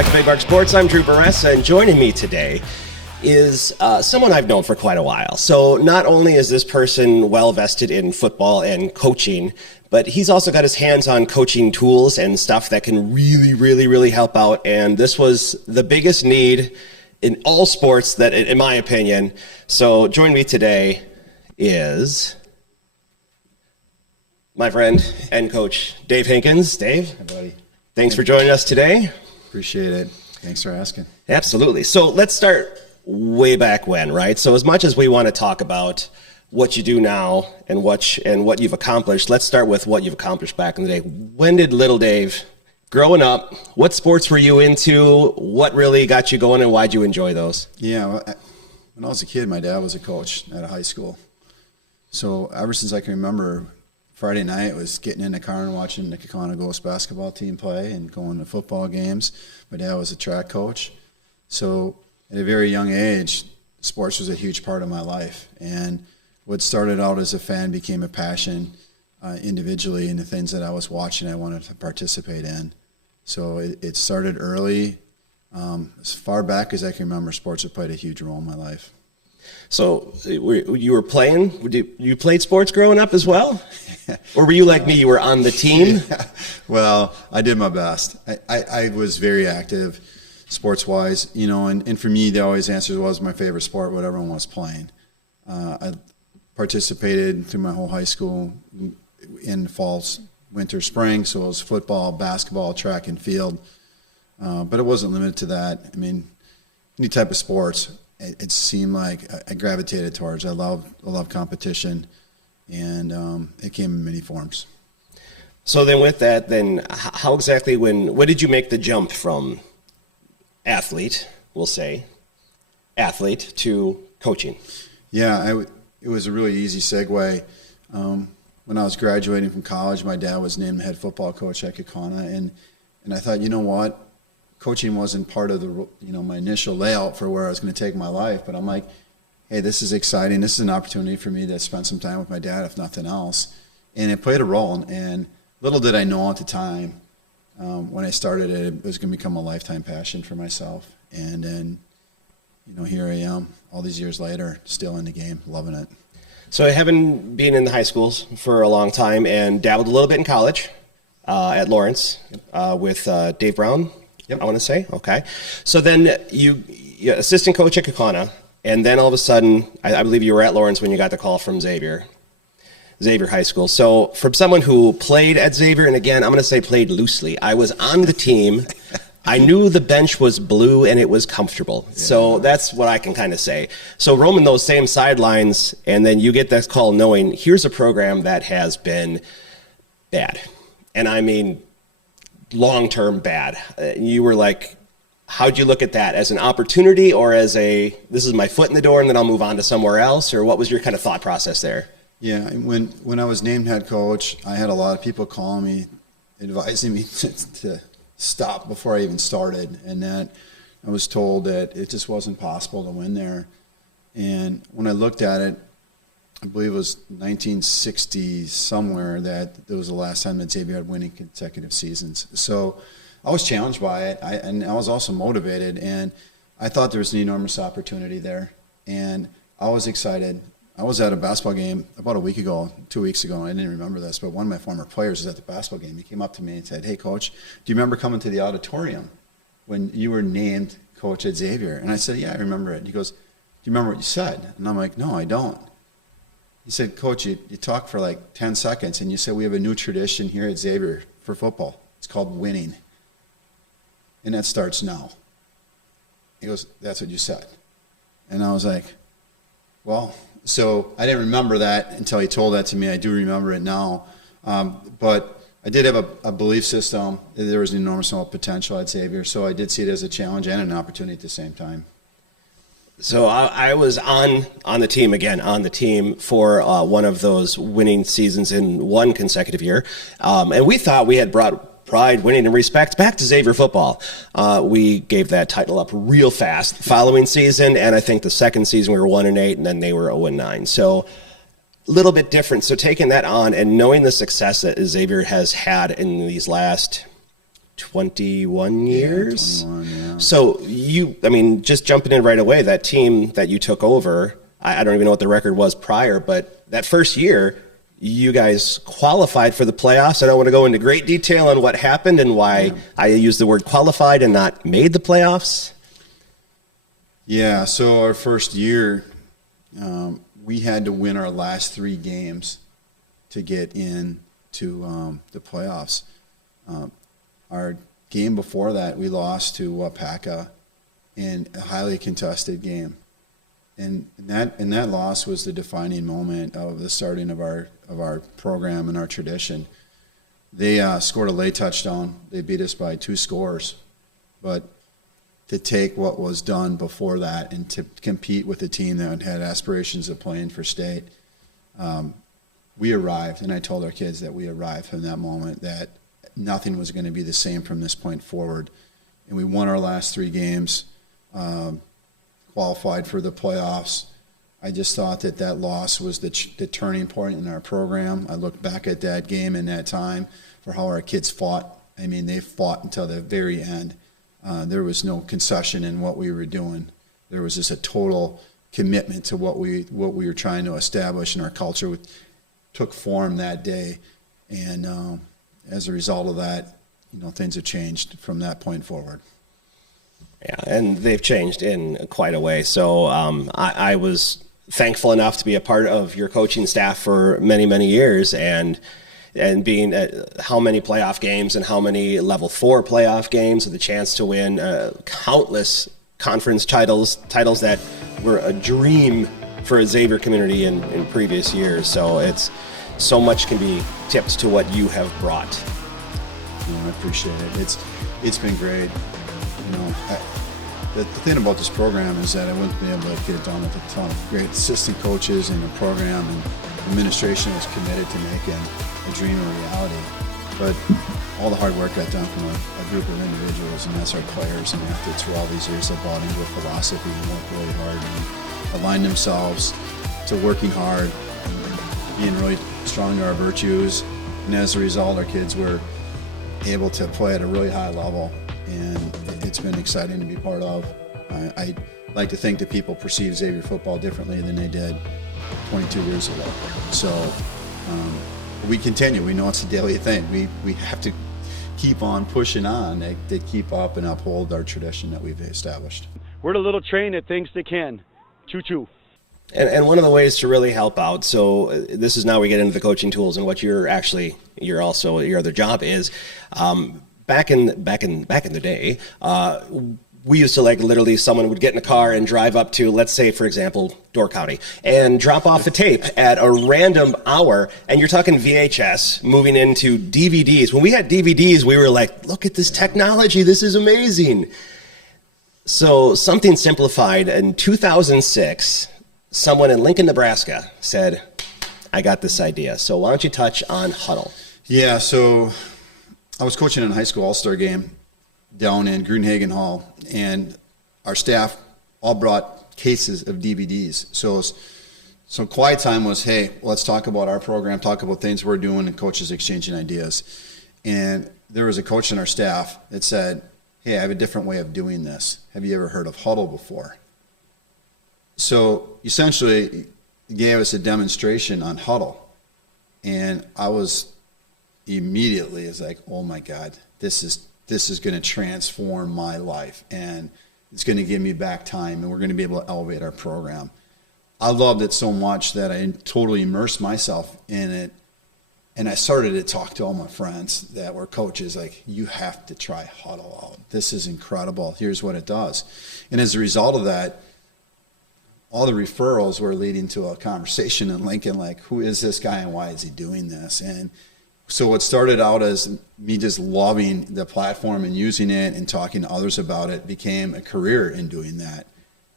back to Big Mark Sports. I'm Drew Baressa, and joining me today is someone I've known for quite a while. So not only is this person well vested in football and coaching, but he's also got his hands on coaching tools and stuff that can really help out. And this was the biggest need in all sports, that, in my opinion. So joining me today is my friend and coach, Dave Hinkens. Dave, hey buddy. Thanks for joining us today. Appreciate it. Thanks for asking. Absolutely. So let's start way back when, right? So as much as we want to talk about what you do now and what you've accomplished, let's start with what you've accomplished back in the day. When did little Dave, growing up, what sports were you into? What really got you going, and why'd you enjoy those? Yeah, well, when I was a kid, my dad was a coach at a high school. So ever since I can remember, Friday night was getting in the car and watching the Kaukauna Ghost basketball team play and going to football games. My dad was a track coach. So at a very young age, sports was a huge part of my life. And what started out as a fan became a passion individually in the things that I was watching I wanted to participate in. So it started early. As far back as I can remember, sports have played a huge role in my life. So you were playing? You played sports growing up as well? Or were you like me, you were on the team? Yeah. Well, I did my best. I was very active sports-wise, and for me, the always answer was my favorite sport, what everyone was playing. I participated through my whole high school in fall, winter, spring, so it was football, basketball, track and field. But it wasn't limited to that. I mean, any type of sports, it seemed like I gravitated towards. I love competition, and it came in many forms. So then with that, how exactly, when did you make the jump from athlete, we'll say, athlete to coaching? Yeah, it was a really easy segue. When I was graduating from college, my dad was named head football coach at Kaukauna, and I thought, you know what? Coaching wasn't part of my initial layout for where I was going to take my life, but I'm like, hey, this is exciting. This is an opportunity for me to spend some time with my dad, if nothing else. And it played a role, and little did I know at the time, when I started it was going to become a lifetime passion for myself. And then, here I am all these years later, still in the game, loving it. So having been in the high schools for a long time and dabbled a little bit in college at Lawrence with Dave Brown, yep. I want to say. Okay. So then you assistant coach at Kaukauna, and then all of a sudden, I believe you were at Lawrence when you got the call from Xavier High School. So from someone who played at Xavier, and again, I'm going to say played loosely, I was on the team. I knew the bench was blue and it was comfortable. Yeah. So that's what I can kind of say. So roaming those same sidelines, and then you get that call knowing here's a program that has been bad. And I mean, long-term bad. You were like, how'd you look at that? As an opportunity, or as this is my foot in the door and then I'll move on to somewhere else? Or what was your kind of thought process there? Yeah, when I was named head coach, I had a lot of people calling me, advising me to stop before I even started, and that I was told that it just wasn't possible to win there. And when I looked at it, I believe it was 1960 somewhere that it was the last time that Xavier had winning consecutive seasons. So I was challenged by it, and I was also motivated, and I thought there was an enormous opportunity there, and I was excited. I was at a basketball game about 2 weeks ago, and I didn't remember this, but one of my former players was at the basketball game. He came up to me and said, hey, Coach, do you remember coming to the auditorium when you were named coach at Xavier? And I said, yeah, I remember it. And he goes, do you remember what you said? And I'm like, no, I don't. He said, Coach, you talked for like 10 seconds, and you said we have a new tradition here at Xavier for football. It's called winning. And that starts now. He goes, that's what you said. And I was like, well, so I didn't remember that until he told that to me. I do remember it now. But I did have a belief system that there was an enormous amount of potential at Xavier, so I did see it as a challenge and an opportunity at the same time. So I was on the team for one of those winning seasons in one consecutive year. And we thought we had brought pride, winning, and respect back to Xavier football. We gave that title up real fast the following season, and I think the second season we were 1-8, and then they were 0-9. So a little bit different. So taking that on and knowing the success that Xavier has had in these last 21 years. Yeah, 21, yeah. So just jumping in right away, that team that you took over, I don't even know what the record was prior, but that first year, you guys qualified for the playoffs. I don't want to go into great detail on what happened and why I used the word qualified and not made the playoffs. Yeah, so our first year, we had to win our last 3 games to get into the playoffs. Our game before that, we lost to Wapaka in a highly contested game. And that loss was the defining moment of the starting of our program and our tradition. They scored a late touchdown. They beat us by 2 scores. But to take what was done before that and to compete with a team that had aspirations of playing for state, we arrived. And I told our kids that we arrived from that moment, that nothing was going to be the same from this point forward. And we won our last 3 games, qualified for the playoffs. I just thought that loss was the turning point in our program. I looked back at that game and that time for how our kids fought. I mean, they fought until the very end. There was no concession in what we were doing. There was just a total commitment to what we were trying to establish, in our culture took form that day. And as a result of that, things have changed from that point forward. Yeah, and they've changed in quite a way. So I was thankful enough to be a part of your coaching staff for many, many years, and being at how many playoff games and how many level 4 playoff games with the chance to win countless conference titles that were a dream for a Xavier community in previous years. So so much can be tipped to what you have brought. I appreciate it. It's been great. The thing about this program is that I wouldn't be able to get it done with a ton of great assistant coaches and a program, and administration was committed to making a dream a reality. But all the hard work got done from a group of individuals, and that's our players and athletes for all these years that bought into a philosophy and worked really hard and aligned themselves to working hard and being really strong to our virtues. And as a result, our kids were able to play at a really high level, and it's been exciting to be part of. I like to think that people perceive Xavier football differently than they did 22 years ago. So we continue. We know it's a daily thing. We have to keep on pushing on to keep up and uphold our tradition that we've established. We're the little train that thinks they can. Choo-choo. And one of the ways to really help out, so this is now we get into the coaching tools and what your other job is. Back in the day, we used to literally someone would get in a car and drive up to, let's say, for example, Door County, and drop off a tape at a random hour. And you're talking VHS moving into DVDs. When we had DVDs, we were like, look at this technology. This is amazing. So something simplified in 2006, someone in Lincoln, Nebraska said, I got this idea. So why don't you touch on Hudl? Yeah, so I was coaching in a high school all-star game down in Grunhagen Hall, and our staff all brought cases of DVDs. So quiet time was, hey, let's talk about our program, talk about things we're doing, and coaches exchanging ideas. And there was a coach in our staff that said, hey, I have a different way of doing this. Have you ever heard of Hudl before? So essentially, he gave us a demonstration on Hudl. And I was immediately like, oh my God, this is going to transform my life, and it's going to give me back time, and we're going to be able to elevate our program. I loved it so much that I totally immersed myself in it, and I started to talk to all my friends that were coaches, like, you have to try Hudl out. This is incredible. Here's what it does. And as a result of that, all the referrals were leading to a conversation in Lincoln, like, who is this guy and why is he doing this? And so what started out as me just loving the platform and using it and talking to others about it became a career in doing that.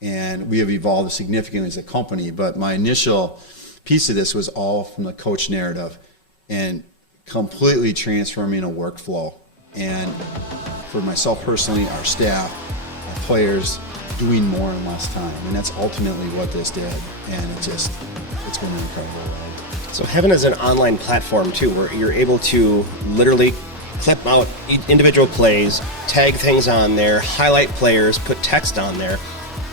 And we have evolved significantly as a company, but my initial piece of this was all from the coach narrative and completely transforming a workflow. And for myself personally, our staff, our players, doing more in less time. And that's ultimately what this did. And it's been an incredible ride. So Heaven is an online platform too, where you're able to literally clip out individual plays, tag things on there, highlight players, put text on there,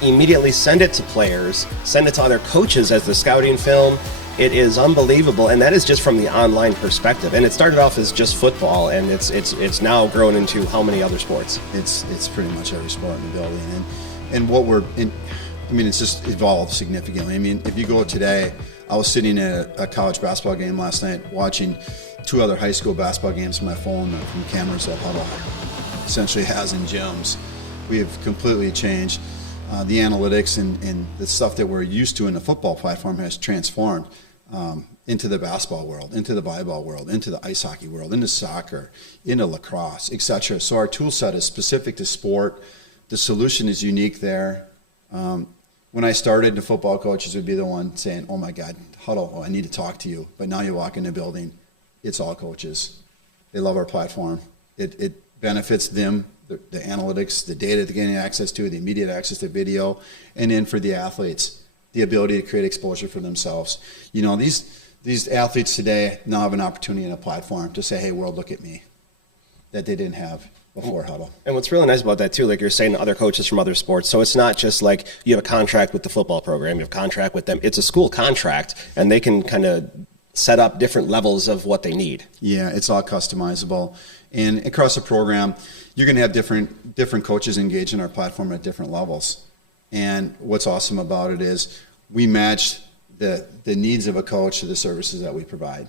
immediately send it to players, send it to other coaches as the scouting film. It is unbelievable, and that is just from the online perspective. And it started off as just football, and it's now grown into how many other sports? It's pretty much every sport in the building, and what we're in. I mean, it's just evolved significantly. I mean, if you go today, I was sitting at a college basketball game last night watching 2 other high school basketball games from my phone from cameras that Hudl essentially has in gyms. We have completely changed. The analytics and the stuff that we're used to in the football platform has transformed into the basketball world, into the volleyball world, into the ice hockey world, into soccer, into lacrosse, etc. So our tool set is specific to sport. The solution is unique there. When I started, the football coaches would be the one saying, "Oh my God, Hudl, oh, I need to talk to you." But now you walk in the building, it's all coaches. They love our platform. It benefits them, the analytics, the data they're getting access to, the immediate access to video, and then for the athletes, the ability to create exposure for themselves. You know, these athletes today now have an opportunity and a platform to say, "Hey, world, look at me," that they didn't have before Hudl. And what's really nice about that too, like you're saying, other coaches from other sports. So it's not just like you have a contract with the football program, you have a contract with them. It's a school contract, and they can kind of set up different levels of what they need. Yeah, it's all customizable. And across the program, you're going to have different coaches engaged in our platform at different levels. And what's awesome about it is we match the needs of a coach to the services that we provide.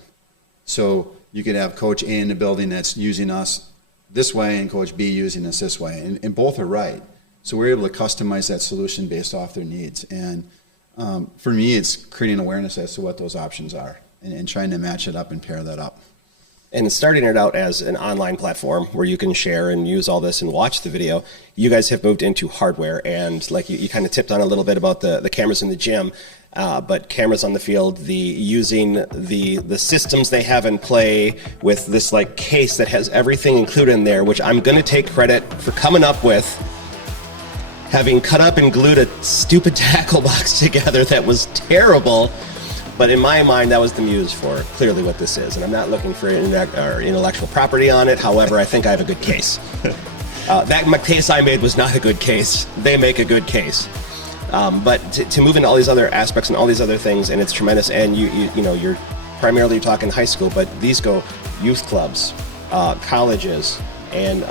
So you could have Coach A in the building that's using us this way and Coach B using us this way. And both are right. So we're able to customize that solution based off their needs. And for me, it's creating awareness as to what those options are and trying to match it up and pair that up. And starting it out as an online platform where you can share and use all this and watch the video, you guys have moved into hardware. And like you kind of tipped on a little bit about the cameras in the gym, but cameras on the field, using the systems they have in play with this like case that has everything included in there, which I'm going to take credit for coming up with. Having cut up and glued a stupid tackle box together that was terrible. But in my mind, that was the muse for clearly what this is. And I'm not looking for intellectual property on it. However, I think I have a good case. That case I made was not a good case. They make a good case. But to move into all these other aspects and all these other things, and it's tremendous. And you're primarily talking high school, but these go youth clubs, colleges, and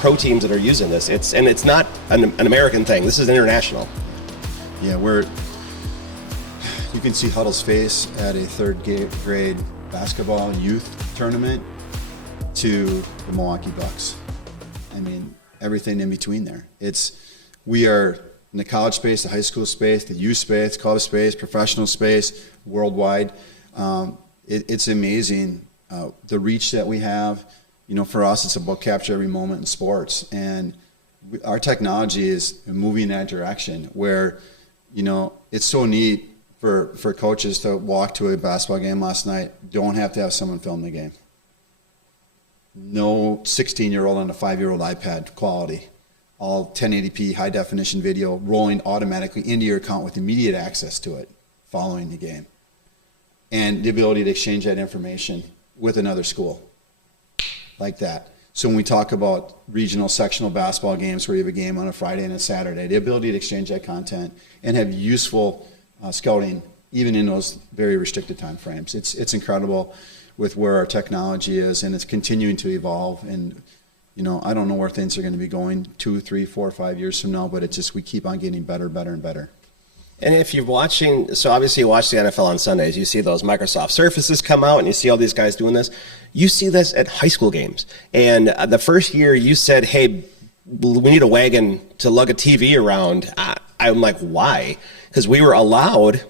pro teams that are using this. It's not an American thing. This is international. Yeah, you can see Hudl's face at a third grade basketball youth tournament to the Milwaukee Bucks. I mean, everything in between there. We are in the college space, the high school space, the youth space, club space, professional space, worldwide. It's amazing the reach that we have. You know, for us, it's about capture every moment in sports. And our technology is moving in that direction where, you know, it's so neat for coaches to walk to a basketball game last night, don't have to have someone film the game. No 16-year-old on a 5-year-old iPad quality. All 1080p high definition video rolling automatically into your account with immediate access to it following the game. And the ability to exchange that information with another school like that. So when we talk about regional sectional basketball games where you have a game on a Friday and a Saturday, the ability to exchange that content and have useful scouting, even in those very restricted time frames. It's incredible with where our technology is, and it's continuing to evolve. And, you know, I don't know where things are going to be going 2, 3, 4, 5 years from now, but it's just we keep on getting better, better, and better. And if you're watching, so obviously you watch the NFL on Sundays, you see those Microsoft Surfaces come out and you see all these guys doing this. You see this at high school games. And the first year you said, hey, we need a wagon to lug a TV around. I'm like, why? Because we were allowed,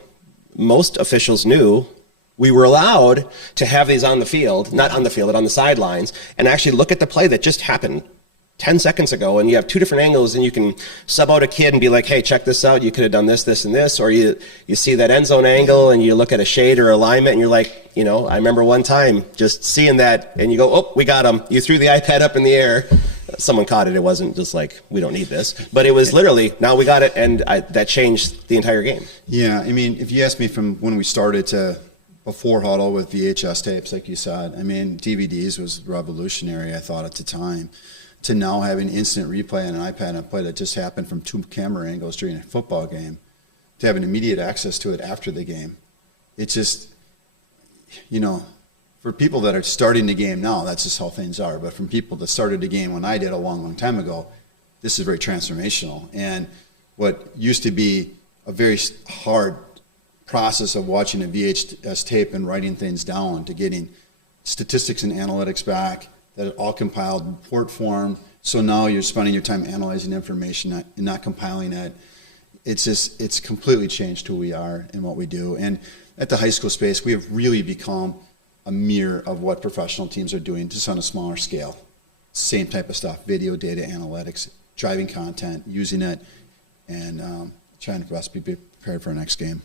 most officials knew, we were allowed to have these on the field, not on the field, but on the sidelines, and actually look at the play that just happened 10 seconds ago, and you have 2 different angles, and you can sub out a kid and be like, hey, check this out, you could have done this, this, and this, or you see that end zone angle, and you look at a shade or alignment, and you're like, you know, I remember one time just seeing that, and you go, oh, we got him. You threw the iPad up in the air. Someone caught it. It wasn't just like, we don't need this. But it was literally, now we got it, and that changed the entire game. Yeah, I mean, if you ask me from when we started to before Hudl with VHS tapes, like you said. I mean, DVDs was revolutionary, I thought, at the time. To now having instant replay on an iPad and a play that just happened from 2 camera angles during a football game, to having immediate access to it after the game. It's just, you know, for people that are starting the game now, that's just how things are. But from people that started the game when I did a long, long time ago, this is very transformational. And what used to be a very hard process of watching a VHS tape and writing things down to getting statistics and analytics back that are all compiled in report form. So now you're spending your time analyzing information, not compiling it. It's completely changed who we are and what we do. And at the high school space, we have really become a mirror of what professional teams are doing, just on a smaller scale. Same type of stuff: video, data, analytics, driving content, using it, and trying to best be prepared for our next game.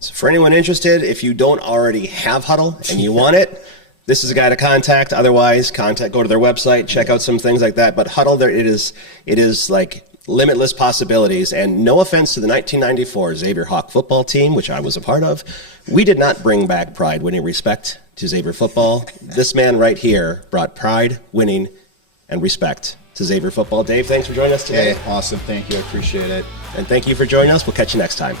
So for anyone interested, if you don't already have Hudl and you want it, this is a guy to contact. Otherwise, go to their website, check out some things like that. But Hudl, it is like limitless possibilities. And no offense to the 1994 Xavier Hawk football team, which I was a part of, we did not bring back pride, winning, respect to Xavier football. This man right here brought pride, winning, and respect to Xavier football. Dave, thanks for joining us today. Hey, awesome. Thank you. I appreciate it. And thank you for joining us. We'll catch you next time.